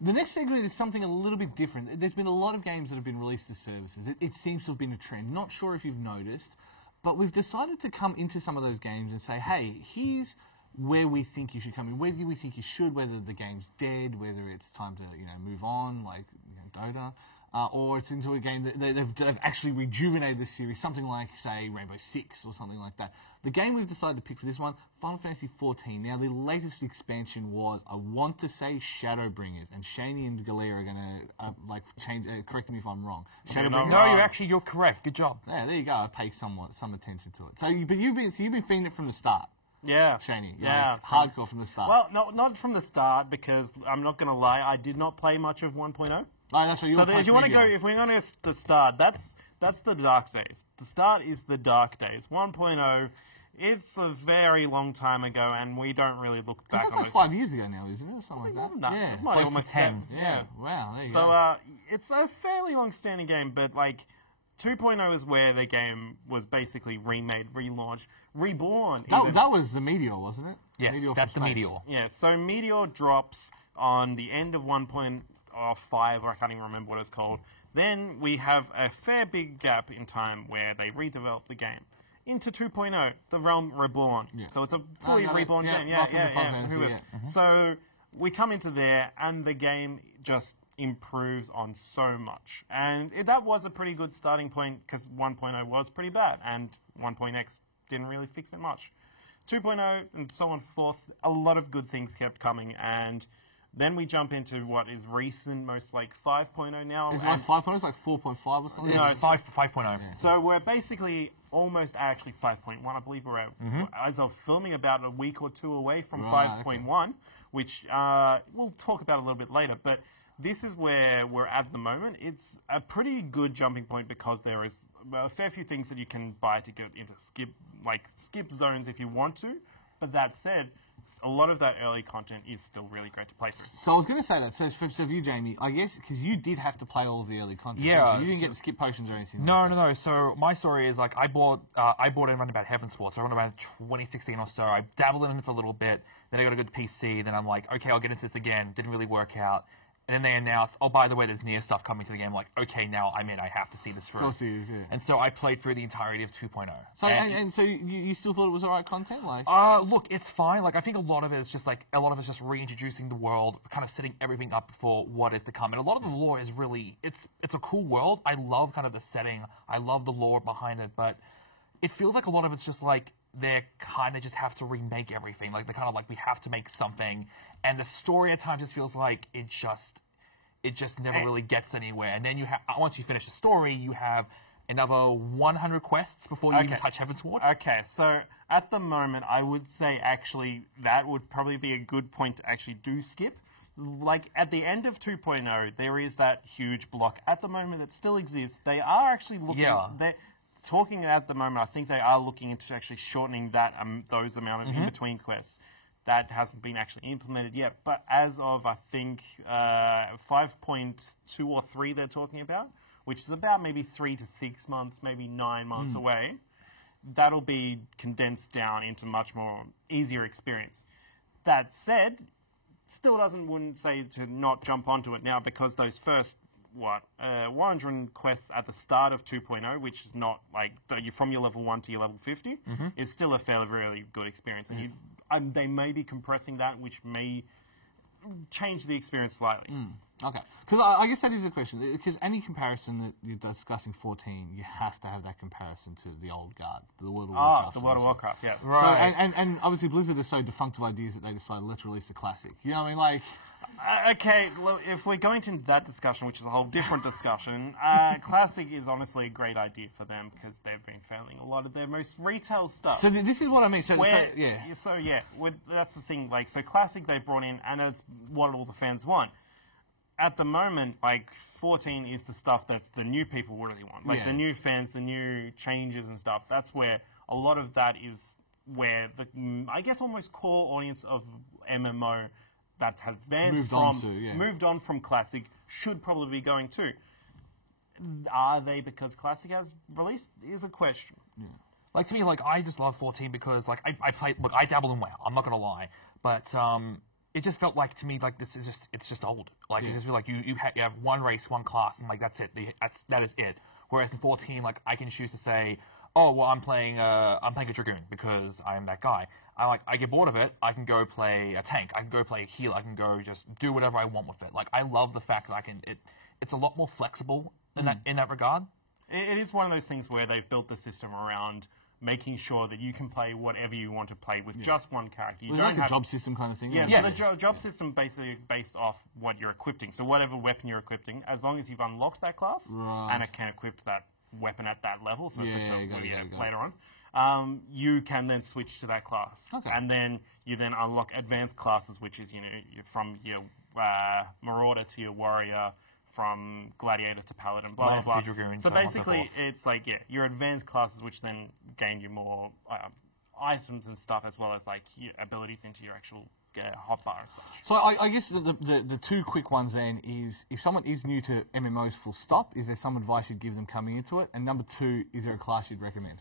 The next segment is something a little bit different. There's been a lot of games that have been released as services. It seems to have been a trend. Not sure if you've noticed, but we've decided to come into some of those games and say, hey, here's where we think you should come in, whether we think you should, whether the game's dead, whether it's time to move on, like Dota, or it's into a game that they've actually rejuvenated the series, something like, say, Rainbow Six or something like that. The game we've decided to pick for this one, Final Fantasy XIV. Now, the latest expansion was, I want to say, Shadowbringers, and Shani and Galea are going to change. Correct me if I'm wrong. No, you're correct. Good job. Yeah, there you go. I paid some attention to it. So, but you've been feeding it from the start. Yeah. Shani. Yeah. Hardcore from the start. Well, not from the start, because I'm not going to lie, I did not play much of 1.0. Oh, no, so if you want to go, if we're going to the start, that's the dark days. The start is the dark days. 1.0, it's a very long time ago, and we don't really look back on it. It's like 5 years ago now, isn't it? Or something like that. Yeah. It's almost 10. Yeah. Wow, there you go. So, it's a fairly long-standing game, but, 2.0 is where the game was basically remade, relaunched, reborn. That was the Meteor, wasn't it? Yes, Meteor that's the Meteor. Yeah, so Meteor drops on the end of 1.5, or I can't even remember what it's called. Then we have a fair big gap in time where they redevelop the game into 2.0, The Realm Reborn. Yeah. So it's a fully reborn game. Yeah. So we come into there, and the game just improves on so much. And that was a pretty good starting point, because 1.0 was pretty bad, and 1.x didn't really fix it much. 2.0 and so on forth, a lot of good things kept coming, and then we jump into what is recent, most 5.0 now. Is it 5.0? It's 4.5 or something? No, it's 5.0. Yeah. So we're basically almost actually 5.1. I believe we're at, as of filming, about a week or two away from 5.1, which we'll talk about a little bit later. But this is where we're at the moment. It's a pretty good jumping point, because there is a fair few things that you can buy to get into skip zones if you want to. But that said, a lot of that early content is still really great to play through. So I was going to say that. So for you, Jamie, I guess, because you did have to play all of the early content. Yeah. So you didn't get to skip potions or anything. No. So my story is, I bought it around about Heavensward, so around about 2016 or so. I dabbled in it for a little bit, then I got a good PC, then I'm like, okay, I'll get into this again. Didn't really work out. And then they announced, oh, by the way, there's Nier stuff coming to the game. I'm like, okay, now I'm in. I have to see this through. Of course you do, yeah. And so I played through the entirety of 2.0. So, and so you still thought it was alright content? Look, it's fine. I think a lot of it is just just reintroducing the world, kind of setting everything up for what is to come. And a lot of the lore is really, it's a cool world. I love kind of the setting. I love the lore behind it. But it feels like a lot of it's just they kind of just have to remake everything. They're kind of we have to make something. And the story at times just feels like it just never really gets anywhere. And then once you finish the story, you have another 100 quests before you even touch Heavensward. Okay, so at the moment, I would say actually that would probably be a good point to actually do skip. At the end of 2.0, there is that huge block at the moment that still exists. They are actually looking... Yeah. They're talking at the moment, I think they are looking into actually shortening those amount of in-between quests. That hasn't been actually implemented yet, but as of, I think, 5.2 or 3 they're talking about, which is about maybe 3 to 6 months, maybe 9 months away, that'll be condensed down into much more easier experience. That said, still wouldn't say to not jump onto it now, because those first, 100 quests at the start of 2.0, which is not from your level 1 to your level 50, is still a fairly, really good experience. And they may be compressing that, which may change the experience slightly. Okay. Because I guess that is a question. Because any comparison that you're discussing 14, you have to have that comparison to the old guard, the World of Warcraft. The World of Warcraft, yes. Right. So, and obviously Blizzard is so defunct of ideas that they decided, let's release a classic. You know what I mean? Okay, well, if we're going into that discussion, which is a whole different discussion, Classic is honestly a great idea for them, because they've been failing a lot of their most retail stuff. So this is what I mean. That's the thing. So Classic they brought in, and it's what all the fans want. At the moment, 14 is the stuff that's the new people really want. The new fans, the new changes and stuff. That's where a lot of that is where the, I guess, almost core audience of MMO that have moved on from Classic should probably be going to. Are they because Classic has released? Is a question. Yeah. To me, I just love 14 because, I play. Look, I dabble in WoW. I'm not gonna lie, but it just felt like to me like it's just old. Like it just feel like you have one race, one class, and like that's it. That is it. Whereas in 14, like I can choose to say, oh well, I'm playing a Dragoon because I am that guy. I get bored of it. I can go play a tank. I can go play a healer. I can go just do whatever I want with it. Like I love the fact that it's a lot more flexible in that regard. It is one of those things where they've built the system around making sure that you can play whatever you want to play with just one character. It's like a job system kind of thing. Yeah, so the job system basically based off what you're equipping. So whatever weapon you're equipping, as long as you've unlocked that class and it can equip that weapon at that level, so if it's later on, you can then switch to that class. Okay. And then you then unlock advanced classes, which is, you're from your Marauder to your Warrior, from Gladiator to Paladin, blah, blah, blah. So basically, it's like, your advanced classes, which then gain you more items and stuff, as well as, like, your abilities into your actual hotbar and such. So I guess the two quick ones then is, if someone is new to MMOs full stop, is there some advice you'd give them coming into it? And number two, is there a class you'd recommend?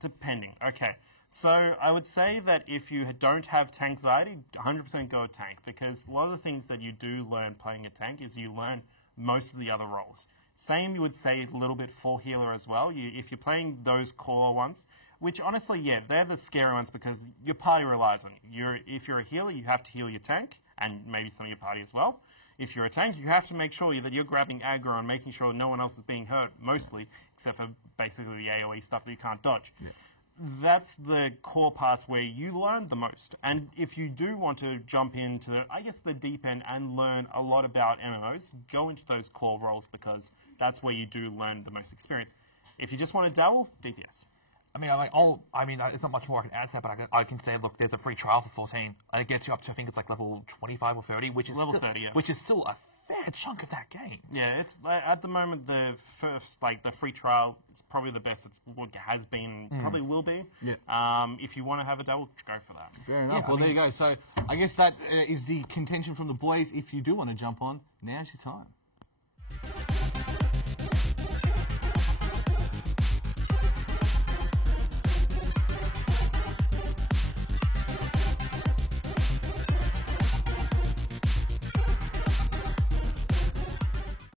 Depending. Okay. So I would say that if you don't have tank anxiety, 100% go a tank, because a lot of the things that you do learn playing a tank is you learn most of the other roles. Same, you would say a little bit for healer as well. If you're playing those core ones, which honestly, they're the scary ones because your party relies on you. If you're a healer, you have to heal your tank and maybe some of your party as well. If you're a tank, you have to make sure that you're grabbing aggro and making sure no one else is being hurt, mostly, except for basically the AoE stuff that you can't dodge. Yeah. That's the core parts where you learn the most. And if you do want to jump into, the deep end and learn a lot about MMOs, go into those core roles because that's where you do learn the most experience. If you just want to dabble, DPS. It's not much more I can add to that, but I can say, look, there's a free trial for 14. It gets you up to, I think it's like level 25 or 30, which is level 30, yeah. Which is still a fair chunk of that game. Yeah, it's at the moment the free trial is probably the best it has been, probably will be. Yeah. If you want to have a dabble, go for that. Fair enough. There you go. So I guess that is the contention from the boys. If you do want to jump on, now's your time.